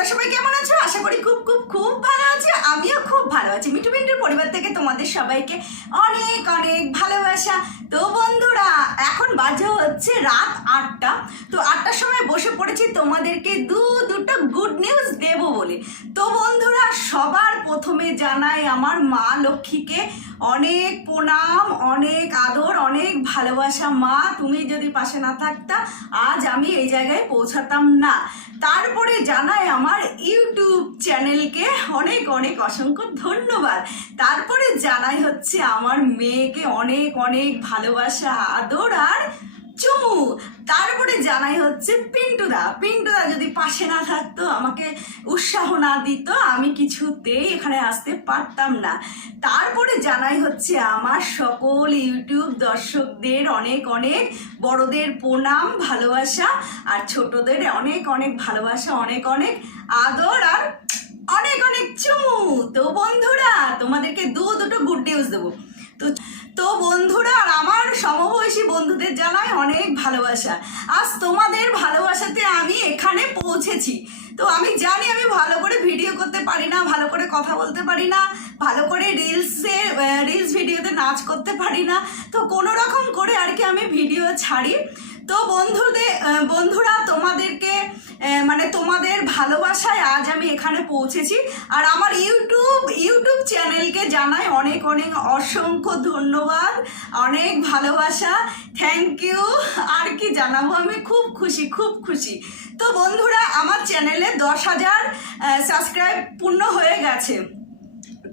তোমরা সবাই কেমন আছো? আশা করি খুব খুব খুব ভালো আছো। আমিও খুব ভালো আছি। মিঠু মিন্টুর পরিবার থেকে তোমাদের সবাইকে অনেক অনেক ভালোবাসা। তো হচ্ছে রাত আটটা। তো আটটার সময় বসে পড়েছি তোমাদেরকে দু, দুটো গুড নিউজ দেবো বলে। তো বন্ধুরা, সবার প্রথমে জানাই আমার মা লক্ষ্মীকে অনেক প্রণাম, অনেক আদর, অনেক ভালোবাসা। মা, তুমি যদি পাশে না থাকতা, আজ আমি এই জায়গায় পৌঁছাতাম না। তারপরে জানাই আমার ইউটিউব চ্যানেলকে অনেক অনেক অসংখ্য ধন্যবাদ। তারপরে জানাই হচ্ছে আমার মেয়েকে অনেক অনেক ভালোবাসা, আদর আর চুমু তারপরে জানাই হচ্ছে পিন্টুদা। পিন্টুদা যদি পাশে না থাকতো, আমাকে উৎসাহ না দিত, আমি কিছুতেই এখানে আসতে পারতাম না। তারপরে জানাই হচ্ছে আমার সকল ইউটিউব দর্শকদের অনেক অনেক বড়দের প্রণাম, ভালোবাসা, আর ছোটদের অনেক অনেক ভালোবাসা, অনেক অনেক আদর, আর অনেক অনেক চুমু তো বন্ধুরা, তোমাদেরকে দু দুটো গুড নিউজ দেবো তো তো বন্ধুরা আর আমার সমবয়সী বন্ধুদের জানাই অনেক ভালোবাসা। আজ তোমাদের ভালোবাসাতে আমি এখানে পৌঁছেছি। তো আমি জানি আমি ভালো করে ভিডিও করতে পারি না, ভালো করে কথা বলতে পারি না, ভালো করে রিলসে রিলস ভিডিওতে নাচ করতে পারি না। তো কোনো রকম করে আর কি আমি ভিডিও ছাড়ি। তো বন্ধুদের বন্ধুরা তোমাদেরকে ভালোবাসায় আজ আমি এখানে পৌঁছেছি। আর আমার ইউটিউব ইউটিউব চ্যানেলকে জানাই অনেক অনেক অসংখ্য ধন্যবাদ, অনেক ভালোবাসা। থ্যাংক ইউ আর কি জানাব? আমি খুব খুশি খুব খুশি। তো বন্ধুরা, আমার চ্যানেলে দশ হাজার সাবস্ক্রাইব পূর্ণ হয়ে গেছে।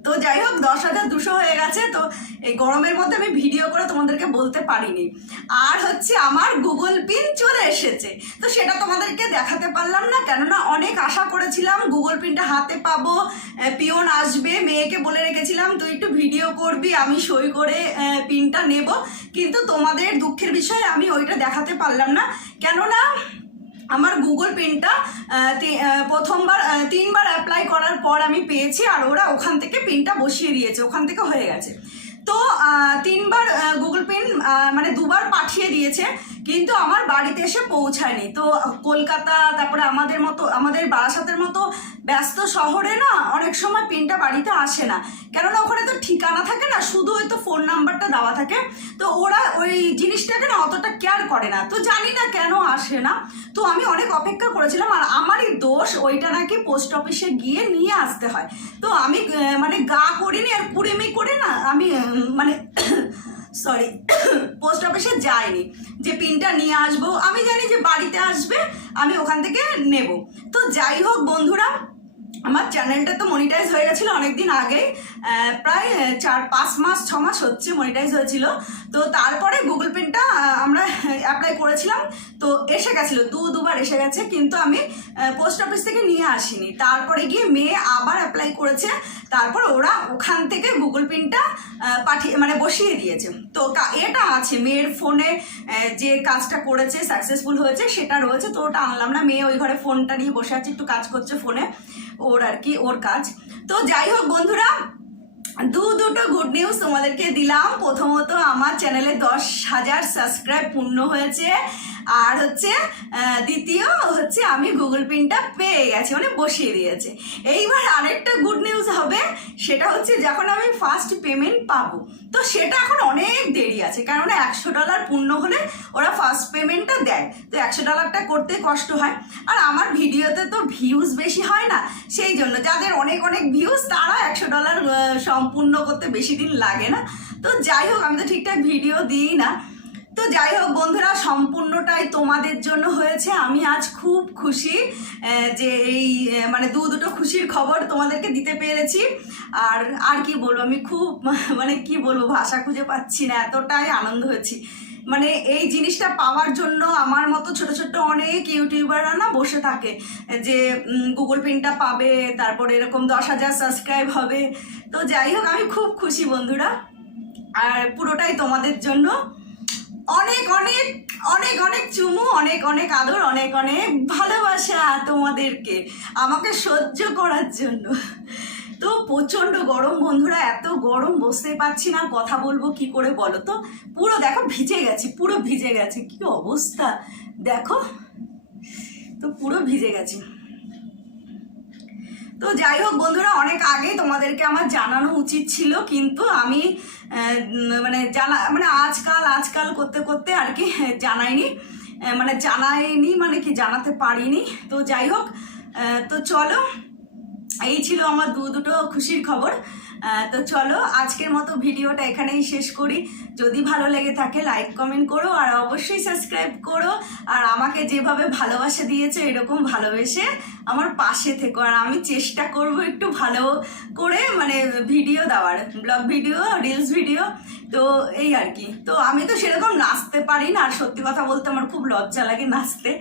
তো যাই হোক, দশ হাজার দুশো হয়ে গেছে, তো এই গরমের মধ্যে আমি ভিডিও করে তোমাদেরকে বলতে পারিনি। আর হচ্ছে আমার গুগল পিন চলে এসেছে। তো সেটা তোমাদেরকে দেখাতে পারলাম না, কেননা অনেক আশা করেছিলাম গুগল পিনটা হাতে পাবো পিওন আসবে, মেয়েকে বলে রেখেছিলাম, তুই একটু ভিডিও করবি, আমি সই করে পিনটা নেব। কিন্তু তোমাদের দুঃখের বিষয়ে আমি ওইটা দেখাতে পারলাম না। কেননা আমার গুগল পেনটা প্রথমবার তিনবার অ্যাপ্লাই করার পর আমি পেয়েছি আর ওরা ওখান থেকে পেনটা বসিয়ে দিয়েছে, ওখান থেকে হয়ে গেছে। তো তিনবার গুগল পেন মানে দুবার পাঠিয়ে দিয়েছে। কিন্তু আমার বাড়িতে এসে পৌঁছায়নি। তো কলকাতা, তারপরে আমাদের মতো, আমাদের বারাসাতের মতো ব্যস্ত শহরে না অনেক সময় পিনটা বাড়িতে আসে না। কেননা ওখানে তো ঠিকানা থাকে না, শুধু হয়তো ফোন নাম্বারটা দেওয়া থাকে। তো ওরা ওই জিনিসটাকে না অতটা কেয়ার করে না। তো জানি না কেন আসে না। তো আমি অনেক অপেক্ষা করেছিলাম, আর আমারই দোষ ওইটা নাকি পোস্ট অফিসে গিয়ে নিয়ে আসতে হয়। তো আমি মানে গা করিনি আর কুড়েমি করে না, আমি মানে সরি পোস্ট অফিসে যাইনি। যে পিনটা নিয়ে আসব আমি জানি যে বাড়িতে আসবে আমি ওখান থেকে নেব। তো যাই হোক বন্ধুরা আমার চ্যানেলটা তো মনিটাইজ হয়ে গেছিল অনেকদিন আগে আহ, প্রায় চার, পাঁচ মাস, ছ মাস হচ্ছে মনিটাইজ হয়েছিল। তো তারপরে গুগল পেনটা আমরা অ্যাপ্লাই করেছিলাম। তো এসে গেছিল, দু, দুবার এসে গেছে, কিন্তু আমি পোস্ট অফিস থেকে নিয়ে আসিনি। তারপরে গিয়ে মেয়ে আবার অ্যাপ্লাই করেছে। তারপর ওরা ওখান থেকে গুগল পিনটা পাঠিয়ে মানে বসিয়ে দিয়েছে। তো এটা আছে, মেয়ের ফোনে যে কাজটা করেছে সাকসেসফুল হয়েছে, সেটা রয়েছে। তো ওটা আনলাম না, মেয়ে ওই ঘরে ফোনটা নিয়ে বসে আছে, একটু কাজ করছে ফোনে। ওর আর কি, ওর কাজ। তো যাই হোক বন্ধুরা দু দুটো গুড নিউজ তোমাদেরকে দিলাম। প্রথমত আমার চ্যানেলে দশ হাজার সাবস্ক্রাইব পূর্ণ হয়েছে। আর হচ্ছে দ্বিতীয় হচ্ছে আমি গুগল পিনটা পেয়ে গেছি মানে বসিয়ে দিয়েছে। এইবার আরেকটা গুড নিউজ হবে, সেটা হচ্ছে যখন আমি ফার্স্ট পেমেন্ট পাবো, তো সেটা এখন অনেক দেরি আছে কারণ একশো ডলার পূর্ণ হলে ওরা ফার্স্ট পেমেন্টটা দেয়। তো একশো ডলারটা করতে কষ্ট হয়, আর আমার ভিডিওতে তো ভিউজ বেশি হয় না, সেই জন্য যাদের অনেক অনেক ভিউজ তারা একশো ডলার সম্পূর্ণ করতে বেশি দিন লাগে না। তো যাই হোক, আমি তো ঠিকঠাক ভিডিও দিই না। তো যাই হোক সম্পূর্ণটাই তোমাদের জন্য হয়েছে। আমি আজ খুব খুশি যে এই মানে দু দুটো খুশির খবর তোমাদেরকে দিতে পেরেছি। আর আর কি বলব, আমি খুব মানে কি বলব, ভাষা খুঁজে পাচ্ছি না, এতটাই আনন্দ হয়েছি। মানে এই জিনিসটা পাওয়ার জন্য আমার মতো ছোট ছোট অনেক ইউটিউবাররা না বসে থাকে, যে গুগল পিনটা পাবে, তারপরে এরকম দশ হাজার সাবস্ক্রাইব হবে। তো যাই হোক, আমি খুব খুশি বন্ধুরা। আর পুরোটাই তোমাদের জন্য। অনেক অনেক অনেক অনেক চুমু, অনেক অনেক আদর, অনেক অনেক ভালোবাসা তোমাদেরকে আমাকে সহ্য করার জন্য। তো প্রচণ্ড গরম বন্ধুরা, এত গরম বসতে পারছি না। কথা বলব কি করে বলো তো? পুরো দেখো ভিজে গেছি, পুরো ভিজে গেছে। কি অবস্থা? দেখো, তো পুরো ভিজে গেছি। তো যাই হোক বন্ধুরা, অনেক আগে তোমাদেরকে আমার জানানো উচিত ছিল, কিন্তু আমি মানে জানা মানে আজকাল আজকাল করতে করতে আর কি জানাইনি। মানে জানাইনি মানে কি জানাতে পারিনি। তো যাই হোক তো চলো, এই ছিল আমার দু দুটো খুশির খবর। তো চলো, আজকের মতো ভিডিওটা এখানেই শেষ করি। যদি ভালো লেগে থাকে লাইক কমেন্ট করো, আর অবশ্যই সাবস্ক্রাইব করো। আর আমাকে যেভাবে ভালোবাসা দিয়েছে, এরকম ভালোবেসে আমার পাশে থেকো, আর আমি চেষ্টা করব একটু ভালো করে মানে ভিডিও দেওয়ার ব্লগ ভিডিও রিলস ভিডিও তো এই আর কি। তো আমি তো সেরকম নাচতে পারি না, আর সত্যি কথা বলতে আমার খুব লজ্জা লাগে নাচতে।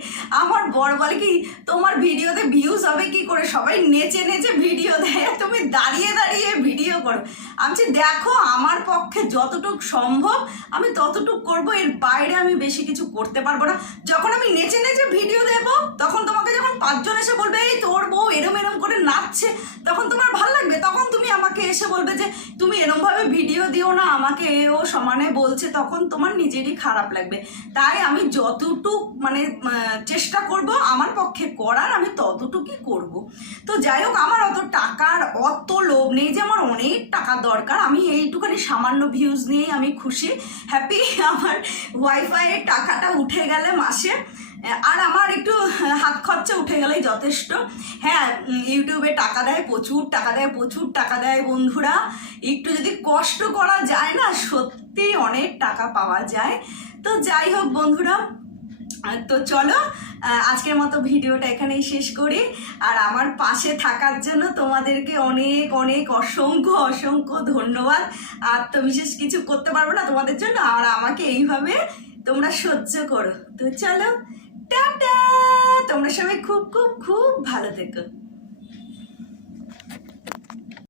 আমার বর বলে কি, তোমার ভিডিওতে ভিউজ হবে কি করে? সবাই নেচে নেচে ভিডিও দেয় তুমি দাঁড়িয়ে দাঁড়িয়ে ভিডিও করো। আমি দেখো, আমার পক্ষে যতটুকু সম্ভব, আমি ততটুকু করব, এর বাইরে আমি বেশি কিছু করতে পারব না। যখন আমি নেচে নেচে ভিডিও দেবো, তখন যখন পাঁচজন এসে বলবে, এই তোর বউ এরম এরম করে নাচছে। তখন তোমার ভালো লাগবে? তখন তুমি আমাকে এসে বলবে যে, তুমি এরমভাবে ভিডিও দিও না, আমাকে এ ও সমানে বলছে। তখন তোমার নিজেরই খারাপ লাগবে। তাই আমি যতটুক মানে চেষ্টা করব আমার পক্ষে করার, আমি ততটুকুই করব। তো যাই হোক, আমার অত টাকার অত লোভ নেই যে আমার অনেক টাকা দরকার। আমি এইটুখানি সামান্য ভিউজ নিয়েই আমি খুশি। হ্যাপি আমার ওয়াইফাইয়ের টাকাটা উঠে গেলে মাসে। আর আমার একটু হাত খরচা উঠে গেলেই যথেষ্ট। হ্যাঁ ইউটিউবে টাকা দেয় প্রচুর, টাকা দেয় প্রচুর, টাকা দেয় বন্ধুরা। একটু যদি কষ্ট করা যায় না, সত্যি অনেক টাকা পাওয়া যায়। তো যাই হোক বন্ধুরা, তো চলো আজকের মতো ভিডিওটা এখানেই শেষ করি। আর আমার পাশে থাকার জন্য তোমাদেরকে অনেক অনেক অসংখ্য অসংখ্য ধন্যবাদ। আর তো বিশেষ কিছু করতে পারব না তোমাদের জন্য, আর আমাকে এইভাবে তোমরা সহ্য করো। তো চলো টাটা! তোমরা সবাই খুব খুব খুব ভালো থেকো।